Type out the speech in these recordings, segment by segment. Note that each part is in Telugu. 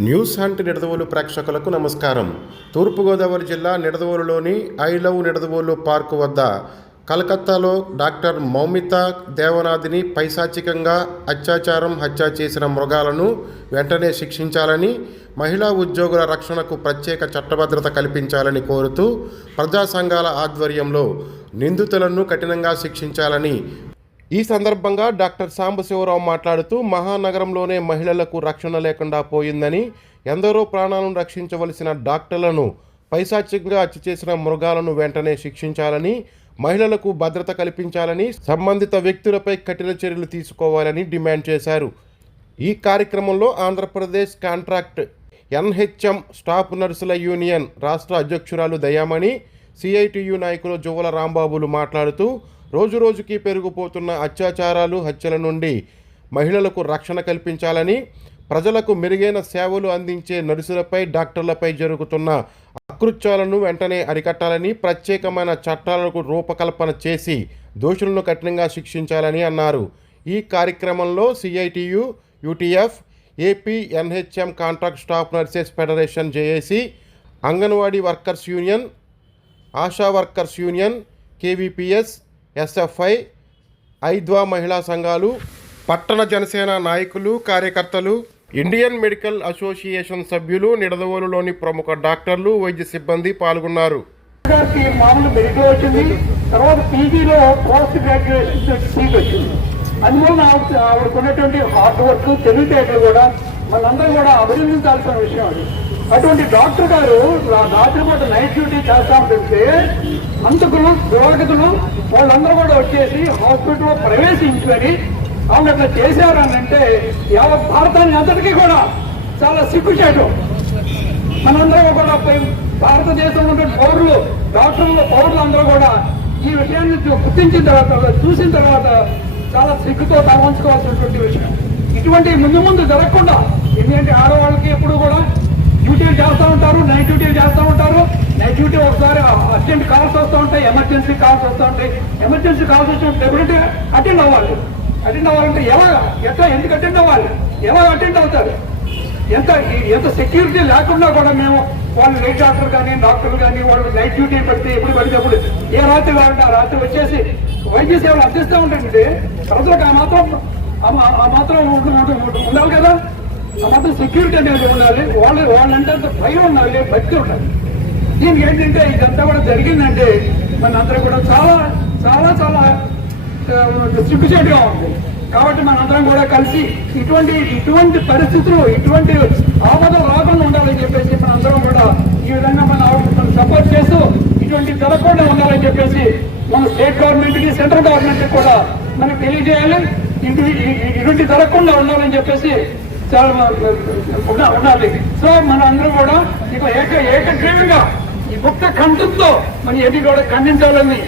న్యూస్ హంట్ నిడదవోలు ప్రేక్షకులకు నమస్కారం. తూర్పుగోదావరి జిల్లా నిడదవోలులోని ఐ లవ్ నిడదవోలు పార్కు వద్ద కలకత్తాలో డాక్టర్ మౌమిత దేవనాథ్ని పైశాచికంగా హత్య చేసిన మృగాలను వెంటనే శిక్షించాలని, మహిళా ఉద్యోగుల రక్షణకు ప్రత్యేక చట్టభద్రత కల్పించాలని కోరుతూ ప్రజా సంఘాల ఆధ్వర్యంలో నిందితులను కఠినంగా శిక్షించాలని ఈ సందర్భంగా డాక్టర్ సాంబశివరావు మాట్లాడుతూ, మహానగరంలోనే మహిళలకు రక్షణ లేకుండా పోయిందని, ఎందరో ప్రాణాలను రక్షించవలసిన డాక్టర్లను పైశాచికంగా హత్య చేసిన మృగాలను వెంటనే శిక్షించాలని, మహిళలకు భద్రత కల్పించాలని, సంబంధిత వ్యక్తులపై కఠిన చర్యలు తీసుకోవాలని డిమాండ్ చేశారు. ఈ కార్యక్రమంలో ఆంధ్రప్రదేశ్ కాంట్రాక్ట్ ఎన్హెచ్ఎం స్టాఫ్ నర్సుల యూనియన్ రాష్ట్ర అధ్యక్షురాలు దయామణి, సిఐటియు నాయకులు జువ్వల రాంబాబులు మాట్లాడుతూ, రోజురోజుకి పెరిగిపోతున్న హత్యల నుండి మహిళలకు రక్షణ కల్పించాలని, ప్రజలకు మెరుగైన సేవలు అందించే నర్సులపై, డాక్టర్లపై జరుగుతున్న అకృత్యాలను వెంటనే అరికట్టాలని, ప్రత్యేకమైన చట్టాలకు రూపకల్పన చేసి దోషులను కఠినంగా శిక్షించాలని అన్నారు. ఈ కార్యక్రమంలో CITU, UTF, AP NHM contract staff nurses federation JAC, anganwadi workers union, ASHA workers union, KVPS, SFI, ఐద్వా మహిళా సంఘాలు, పట్టణ జనసేన నాయకులు, కార్యకర్తలు, ఇండియన్ మెడికల్ అసోసియేషన్ సభ్యులు, నిడదవోలులోని ప్రముఖ డాక్టర్లు, వైద్య సిబ్బంది పాల్గొన్నారు. మామూలు మెడికల్ వచ్చింది, తర్వాత పీజీలో పోస్ట్ గ్రాడ్యుయేషన్ సీట్ వచ్చింది. అందువల్ల ఆవిడకున్నటువంటి హార్డ్ వర్క్, తెలివితేటలు కూడా మనందరూ కూడా అభినందించాల్సిన విషయం అది. అటువంటి డాక్టర్ గారు రాత్రిపూట నైట్ డ్యూటీ చేస్తా ఉంటుంటే అంతకులు, దురాగతులు వాళ్ళందరూ కూడా వచ్చేసి హాస్పిటల్లో ప్రవేశించుకొని ఆమె అట్లా చేశారు అని అంటే యావత్ భారతాన్ని అంతటికీ కూడా చాలా సిగ్గుచేటు. మనందరూ కూడా భారతదేశంలో ఉన్న పౌరులు, డాక్టర్లు, పౌరులు అందరూ కూడా ఈ విషయాన్ని గుర్తించిన తర్వాత, చూసిన తర్వాత చాలా సిగ్గుతో తలవంచుకోవాల్సినటువంటి విషయం. ఇటువంటి ముందు జరగకుండా, ఎందుకంటే ఆడవాళ్ళకి ఎప్పుడు కూడా డ్యూటీలు చేస్తూ ఉంటారు, నైట్ డ్యూటీలు చేస్తూ ఉంటారు. నైట్ డ్యూటీ ఒకసారి అర్జెంట్ కాల్స్ వస్తూ ఉంటాయి, ఎమర్జెన్సీ కాల్స్ వస్తూ ఉంటాయి. ఎమర్జెన్సీ కాల్స్ వచ్చిన డెఫినెట్గా అటెండ్ అవ్వాలి. అటెండ్ అవ్వాలంటే ఎట్లా ఎందుకు అటెండ్ అవ్వాలి, ఎలా అటెండ్ అవుతారు? ఎంత సెక్యూరిటీ లేకుండా కూడా మేము వాళ్ళు నైట్ డాక్టర్ కానీ, డాక్టర్లు కానీ వాళ్ళు నైట్ డ్యూటీ పెడితే ఎప్పుడు పడితే అప్పుడు ఏ రాత్రి కావాలంటే ఆ రాత్రి వచ్చేసి వైద్య సేవలు అందిస్తూ ఉంటాయంటే ప్రజలకు ఆ మాత్రం ఉండాలి కదా. ఆ మాత్రం సెక్యూరిటీ అనేది ఉండాలి. వాళ్ళంటే భయం ఉండాలి, భక్తి ఉండాలి. దీనికి ఏంటంటే ఇదంతా కూడా జరిగిందంటే మనందరూ కూడా చాలా చాలా చాలా సిగ్గుచేటుగా ఉంది. కాబట్టి మనందరం కూడా కలిసి ఇటువంటి పరిస్థితులు, ఇటువంటి ఆపదలు రాకుండా ఉండాలని చెప్పేసి మనందరం కూడా ఈ విధంగా మనం సపోర్ట్ చేస్తూ ఇటువంటి జరగకుండా ఉండాలని చెప్పేసి మన స్టేట్ గవర్నమెంట్కి, సెంట్రల్ గవర్నమెంట్కి కూడా మనకు తెలియజేయాలి. ఇటువంటి జరగకుండా ఉండాలని చెప్పేసి చాలా ఉండాలి. సో మన అందరూ కూడా ఇక ఏకగ్రీవంగా ఈ ముక్త కంఠంతో మన ఏది కూడా ఖండించాలని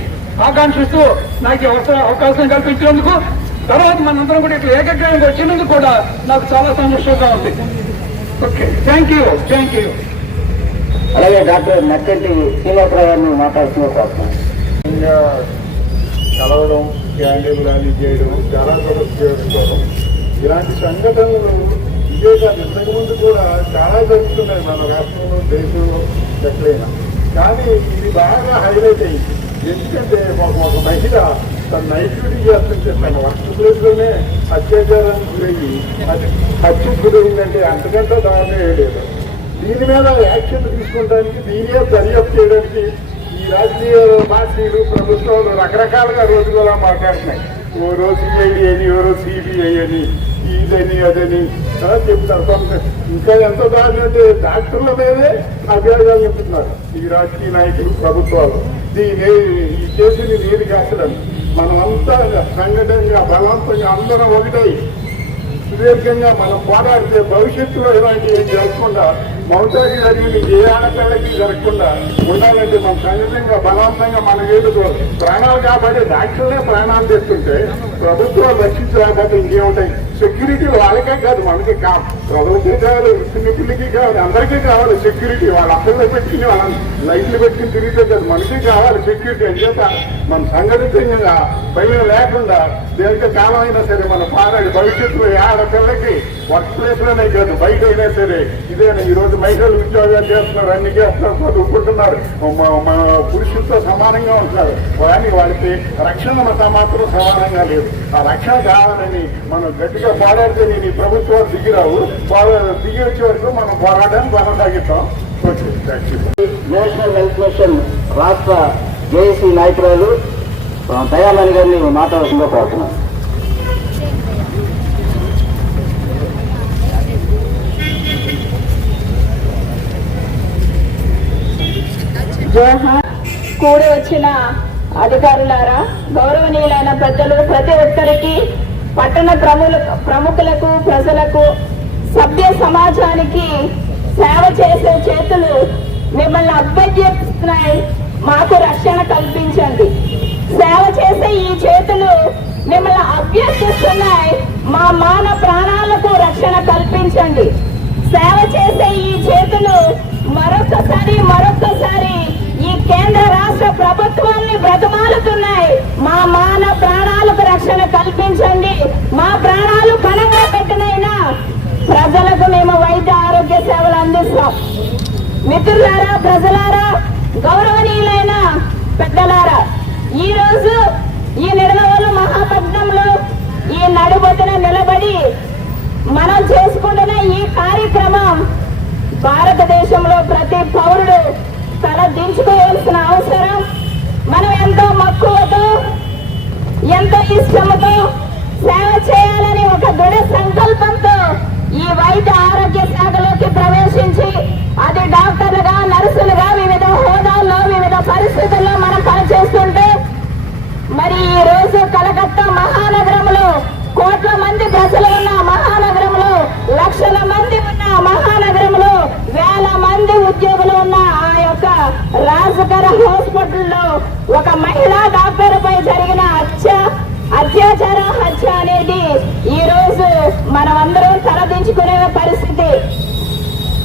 ఆకాంక్షిస్తూ నాకు అవకాశం కల్పించినందుకు, తర్వాత మనందరం కూడా ఇట్లా ఏకగ్రీవంగా వచ్చినందుకు కూడా నాకు చాలా సంతోషంగా ఉంది. Okay, thank you. అలాగే డాక్టర్ నక్కంటి శ్రీనివాసరావు మాట్లాడుతున్నారు. కలవడం, క్యాండిల్ ర్యాలీ చేయడం, చాలా చేసుకోవడం, ఇలాంటి సంఘటనలు ఇదే కాదు, ఇంతకుముందు కూడా చాలా జరుగుతున్నాయి మన రాష్ట్రంలో, దేశంలో ఎక్కడైనా. కానీ ఇది బాగా హైలైట్ అయింది. ఎందుకంటే ఒక మహిళ తన నైట్ డ్యూటీ చేస్తుంటే తన వర్క్ ప్లేస్లోనే అత్యాచారానికి గురయ్యి హత్యకు గురైందంటే అంతకంటే దారుణం లేదు. దీని మీద యాక్షన్ తీసుకుంటానికి, దీనినే దర్యాప్తు చేయడానికి ఈ రాజకీయ పార్టీలు, ప్రభుత్వాలు రకరకాలుగా రోజుగా మాట్లాడుతున్నాయి. ఓరో సిఐడి అని, ఓరో సిబిఐ అని, ఇదని అదని చెప్తారు. ఇంకా ఎంత దారుణంటే డాక్టర్ల మీదే అభ్యాసాలు చెప్తున్నారు ఈ రాజకీయ నాయకులు, ప్రభుత్వాలు. ఈ కేసుని నీరు కాచడం, మనం అంతా సంఘటనగా, బలవంతంగా అందరం ఒకటై సుదీర్ఘంగా మనం పోరాడితే భవిష్యత్తులో ఇలాంటివి ఏం జరగకుండా, మౌతాకి జరిగింది ఏ ఆడపిల్లకి జరగకుండా ఉండాలంటే మనం సంఘటనగా, బలవంతంగా మన ఏడుతో ప్రాణాలు కాపాడే డాక్టర్లే ప్రాణాలు తెస్తుంటే ప్రభుత్వాలు రక్షించలేకపోతే ఇంకేముంటాయి? సెక్యూరిటీ వాళ్ళకే కాదు, మనకి కావాలి, ప్రభుత్వం కావాలి, చిన్నపిల్లకి కావాలి, అందరికీ కావాలి సెక్యూరిటీ. వాళ్ళ అక్కల్లో పెట్టుకుని వాళ్ళ లైట్లు పెట్టుకుని తిరిగితే కాదు, మనకి కావాలి సెక్యూరిటీ. అని చేత మన సంఘటితంగా భయం లేకుండా దేనిక కాలం అయినా సరే మన పారాడి భవిష్యత్తులో ఆడపిల్లకి వర్క్ ప్లేస్ లోనే కాదు బయట అయినా సరే ఇదేనా. ఈ రోజు మహిళలు ఉద్యోగాలు చేస్తున్నారు, అన్ని చేస్తున్నారు, చదువుకుంటున్నారు, పురుషులతో సమానంగా ఉంటున్నారు. కానీ వాళ్ళకి రక్షణ మాత్రం సమానంగా లేదు. ఆ రక్షణ కావాలని మనం గట్టిగా పోరాడితే నేను ఈ ప్రభుత్వాలు దిగిరావు, దిగి వచ్చే వరకు మనం పోరాటాన్ని కొనసాగిస్తాం. నేషనల్ హెల్త్ మిషన్ రాష్ట్ర జేఏసీ నాయకురాలు దయాలని గారిని మాట్లాడుతుందో కోరుతున్నాను. జోహార్. కూడి వచ్చిన అధికారులారా, గౌరవనీయులైన పెద్దలు, ప్రతి ఒక్కరికి, పట్టణ ప్రముఖులకు, ప్రజలకు, సభ్య సమాజానికి సేవ చేసే చేతులు మిమ్మల్ని అభ్యర్థిస్తున్నాయి, మాకు రక్షణ కల్పించండి. సేవ చేసే ఈ చేతులు మిమ్మల్ని అభ్యర్థిస్తున్నాయి, మా మాన ప్రాణాలకు రక్షణ కల్పించండి. సేవ చేసే ఈ చేతులు మరొకసారి ఈ కేంద్ర రాష్ట్ర ప్రభుత్వాన్ని బ్రతమాలుతున్నాయి, మా మాన ప్రాణాలకు రక్షణ కల్పించండి. మా ప్రాణాలు పణంగా పెట్టినైనా ప్రజలకు మేము వైద్య ఆరోగ్య సేవలు అందిస్తాం. మిత్రులారా, ప్రజలారా, గౌరవనీయులైన పెద్దలారా, ఈ రోజు ఈ నిడదవోలు మహాపట్నంలో ఈ నడుబొట్టున నిలబడి మనం చేసుకుంటున్న ఈ కార్యక్రమం భారతదేశంలో ప్రతి పౌరుడు తల దించుకోవాల్సిన అవసరం. మనం ఎంతో మక్కువతో, ఎంతో ఇష్టంతో సేవ చేయాలని ఒక దృఢ సంకల్పంతో ఈ వైద్య ఆరోగ్య శాఖలోకి ప్రవేశించి, అది డాక్టర్లుగా, నర్సులుగా, వివిధ హోదాల్లో, వివిధ పరిస్థితుల్లో మనం పనిచేస్తుంటే, మరి ఈ రోజు కలకత్తా మహానగరంలో కోట్ల మంది ప్రజలు ఉన్న మహానగరంలో, లక్షల మంది ఉన్న మహానగరంలో, వేల మంది ఉద్యోగులు ఉన్న ఆ యొక్క రాజకర హాస్పిటల్లో ఒక మహిళా డాక్టర్ పై జరిగిన అత్యాచార హత్య అనేది ఈ రోజు మనం అందరం తలదించుకునే పరిస్థితి.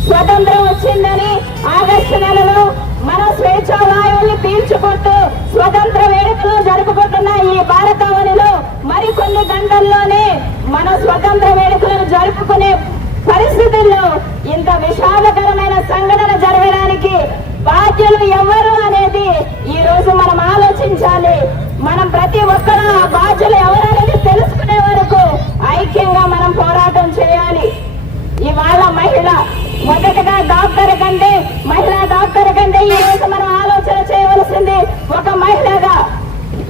స్వతంత్రం వచ్చిందని ఆగస్టు నెలలో మన స్వేచ్ఛ వాయువుల్ని పీల్చుకుంటూ స్వతంత్ర వేడుకలు జరుపుకుంటున్న ఈ భారతావనిలో మరికొన్ని గంటల్లోనే మన స్వతంత్ర వేడుకలను జరుపుకునే పరిస్థితుల్లో ఇంత విషాదకరమైన సంఘటన జరగడానికి బాధ్యులు ఎవరు అనేది ఈ రోజు మనం ఆలోచించాలి. మనం ప్రతి ఒక్కరు ఆ బాధ్యులు ఎవరనేది తెలుసుకునే వరకు ఐక్యంగా మనం పోరాటం చేయాలి. ఇవాళ మొదటగా మహిళా డాక్టర్ కంటే ఈ రోజు మనం ఆలోచన చేయవలసింది ఒక మహిళగా.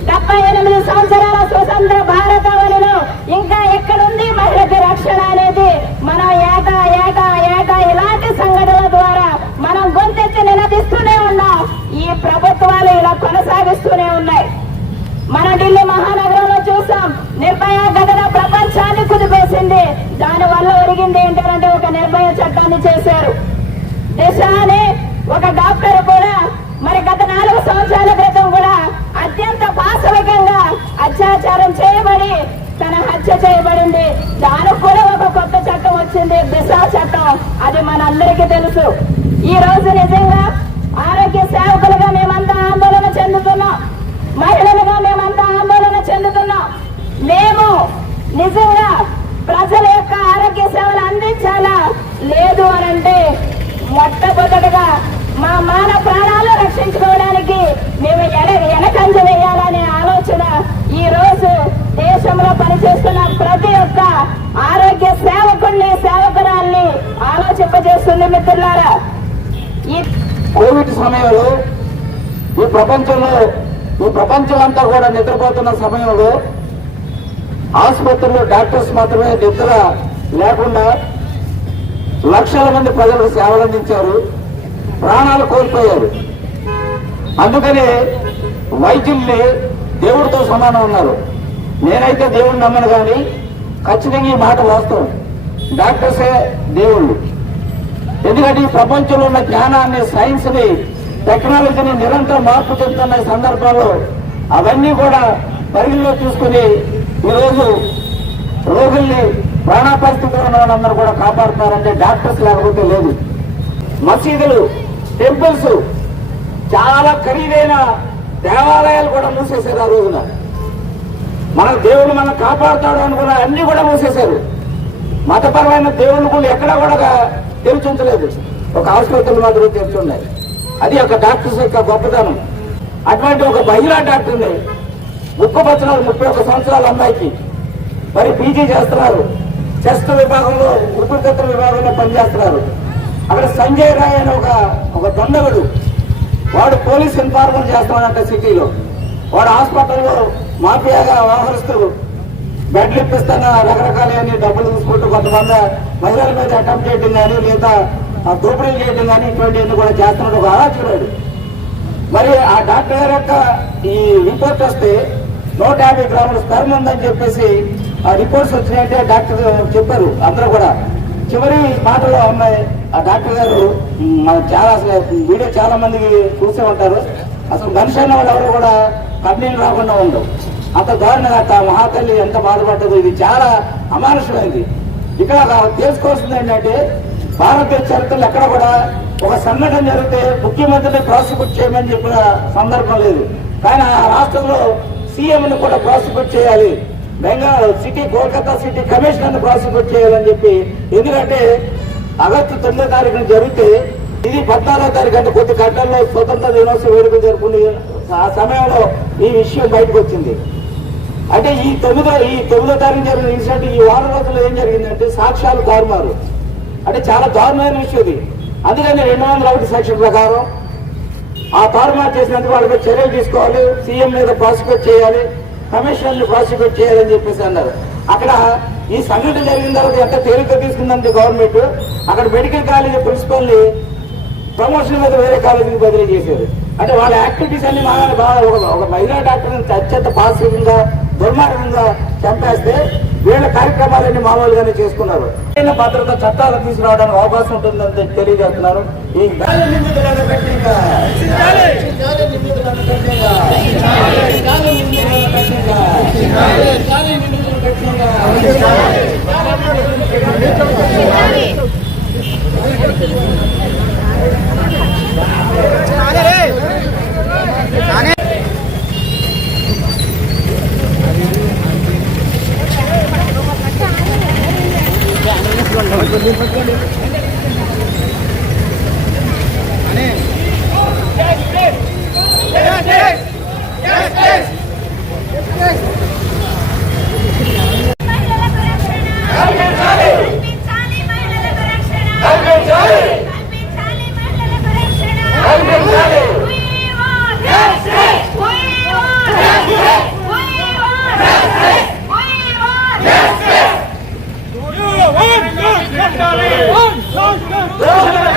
78 సంవత్సరాల స్వతంత్ర భారతావనిలో ఇంకా ఎక్కడుంది మహిళకి రక్షణ అనేది మనం ఏటా ఇలాంటి సంఘటనల ద్వారా మనం గొంతెత్తి నిలదీస్తూనే ఉన్నాం. ఈ ప్రభుత్వాలు ఇలా కొనసాగిస్తూనే ఉన్నాయి. మనం ఢిల్లీ మహానగరంలో చూసాం, నిర్భయ ఘటన ప్రపంచాన్ని కుదిపేసింది. దాని వల్ల ఒరిగింది ఏంటంటే ఒక నిర్భయ చట్టాన్ని చేశారు. దిశ అనే ఒక డాక్టర్ కూడా మరి గత 4 సంవత్సరాల క్రితం కూడా అత్యంత పాశవికంగా అత్యాచారం చేయబడి తన హత్య చేయబడింది. దానికి కూడా ఒక కొత్త చట్టం వచ్చింది, దిశ చట్టం. అది మనందరికీ తెలుసు. ఈ రోజు నిజంగా ఆరోగ్య సేవకులుగా మేమంతా ఆందోళన చెందుతున్నాం, మహిళలుగా మేమంతా ఆందోళన చెందుతున్నాం. మేము నిజంగా ప్రజల యొక్క ఆరోగ్య సేవలు అందించాలా? లేదు అనంటే మొట్టమొదటిగా మా మాన ప్రాణాలు రక్షించుకోవడానికి మేము వెనకంజ వేయాలనే ఆలోచన ఈ రోజు దేశంలో పనిచేస్తున్న ప్రతి ఒక్క ఆరోగ్య సేవకుల్ని, సేవకురాల్ని ఆలోచింపజేస్తుంది. మిత్రులారా, ఈ కోవిడ్ సమయంలో ఈ ప్రపంచం అంతా కూడా నిద్రపోతున్న సమయంలో ఆసుపత్రుల్లో డాక్టర్స్ మాత్రమే నిద్ర లేకుండా లక్షల మంది ప్రజలకు సేవలు అందించారు, ప్రాణాలు కోల్పోయారు. అందుకని వైద్యుల్ని దేవుడితో సమానం ఉన్నారు. నేనైతే దేవుడిని నమ్మను, కానీ ఖచ్చితంగా ఈ మాట వాస్తవం. డాక్టర్సే దేవుళ్ళు. ఎందుకంటే ఈ ప్రపంచంలో ఉన్న జ్ఞానాన్ని, సైన్స్ ని, టెక్నాలజీని నిరంతరం మార్పు చెందుతున్న సందర్భాల్లో అవన్నీ కూడా పరిగణలో తీసుకుని ఈరోజు రోగుల్ని ప్రాణ పరిస్థితిలో ఉన్న వాళ్ళందరూ కూడా కాపాడుతున్నారంటే డాక్టర్స్ లేకపోతే లేదు. మసీదులు, టెంపుల్స్, చాలా ఖరీదైన దేవాలయాలు కూడా మూసేశారు. ఆ రోజున మన దేవుడు మనం కాపాడుతాడు అనుకున్న అన్ని కూడా మూసేశారు. మతపరమైన దేవుళ్ళు కూడా ఎక్కడా కూడా తెరిచుంచలేదు. ఒక ఆసుపత్రులు మాత్రం తెరిచున్నాయి. అది ఒక డాక్టర్స్ యొక్క గొప్పతనం. అటువంటి ఒక మహిళా డాక్టర్ని ముక్కుపచ్చనాలు 31 సంవత్సరాల అమ్మాయికి మరి పీజీ చేస్తున్నారు. చెస్ట్ విభాగంలో, ఊపిరితిత్తుల విభాగంలో పనిచేస్తున్నారు. అక్కడ సంజయ్ రాయ్ అని ఒక దొండగుడు, వాడు పోలీస్ ఇన్ఫార్మర్ చేస్తున్నాడంట సిటీలో. వాడు హాస్పిటల్లో మాఫియాగా వ్యవహరిస్తూ బెడ్లు ఇప్పిస్తాను రకరకాల డబ్బులు తీసుకుంటూ కొంతమంది మహిళల మీద అటెంప్ట్ చేయడం కానీ లేదా దోపిడీలు చేయడం కానీ ఇటువంటివన్నీ కూడా చేస్తున్నాడు. ఒక అరాచకుడు. మరి ఆ డాక్టర్ గారి యొక్క ఈ రిపోర్ట్ వస్తే 150 గ్రాముల స్పెర్మ్ ఉందని చెప్పేసి ఆ రిపోర్ట్స్ వచ్చినాయంటే డాక్టర్ చెప్పారు. అందరూ కూడా చివరి మాటలో ఉన్నాయి. ఆ డాక్టర్ గారు చాలా అసలు వీడియో చాలా మందికి చూసే ఉంటారు. అసలు మనిషి అన్న వాళ్ళు ఎవరు కూడా కన్నీళ్ళు రాకుండా ఉండవు. అంత దారుణంగా మహాతల్లి ఎంత బాధపడ్డదు. ఇది చాలా అమానుషమైంది. ఇక్కడ తెలుసుకోవాల్సింది ఏంటంటే భారతదేశ చరిత్రలో ఎక్కడ కూడా ఒక సంఘటన జరిగితే ముఖ్యమంత్రిని ప్రాసిక్యూట్ చేయమని చెప్పిన సందర్భం లేదు. కానీ ఆ రాష్ట్రంలో సీఎంని కూడా ప్రాసిక్యూట్ చేయాలి, బెంగాల్ సిటీ కోల్కతా సిటీ కమిషనర్ని ప్రాసిక్యూట్ చేయాలని చెప్పి. ఎందుకంటే ఆగస్టు 9వ తారీఖున జరిగితే ఇది 14వ తారీఖు అంటే కొద్ది గంటల్లో స్వతంత్ర దినోత్సవ వేడుకలు జరుపుకుని ఆ సమయంలో ఈ విషయం బయటకు వచ్చింది. అంటే ఈ 9వ తారీఖు జరిగిన ఇన్సిడెంట్ ఈ వారం రోజుల్లో ఏం జరిగిందంటే సాక్ష్యాలు తారుమారు. అంటే చాలా దారుణమైన విషయం ఇది. అందుకని 201 సెక్షన్ ప్రకారం ఆ తారుమారు చేసినందుకు వాళ్ళపై చర్యలు తీసుకోవాలి, సీఎం మీద ప్రాసిక్యూట్ చేయాలి, కమిషనర్ని ప్రాసిక్యూట్ చేయాలని చెప్పేసి అన్నారు. అక్కడ ఈ సంఘటన జరిగిన తర్వాత ఎంత తేలిక తీసుకుందంటే గవర్నమెంట్ అక్కడ మెడికల్ కాలేజీ ప్రిన్సిపల్ని ప్రమోషన్ మీద వేరే కాలేజీకి బదిలీ చేశారు. అంటే వాళ్ళ యాక్టివిటీస్ అన్ని బాగా ఒక మహిళా డాక్టర్ని అత్యంత పాజిటివ్గా దుర్మార్గంగా చంపేస్తే వీళ్ళ కార్యక్రమాలన్నీ మామూలుగానే చేసుకున్నారు. భద్రత చట్టాలు తీసుకురావడానికి అవకాశం ఉంటుందని తెలియజేస్తున్నారు. ఈ One,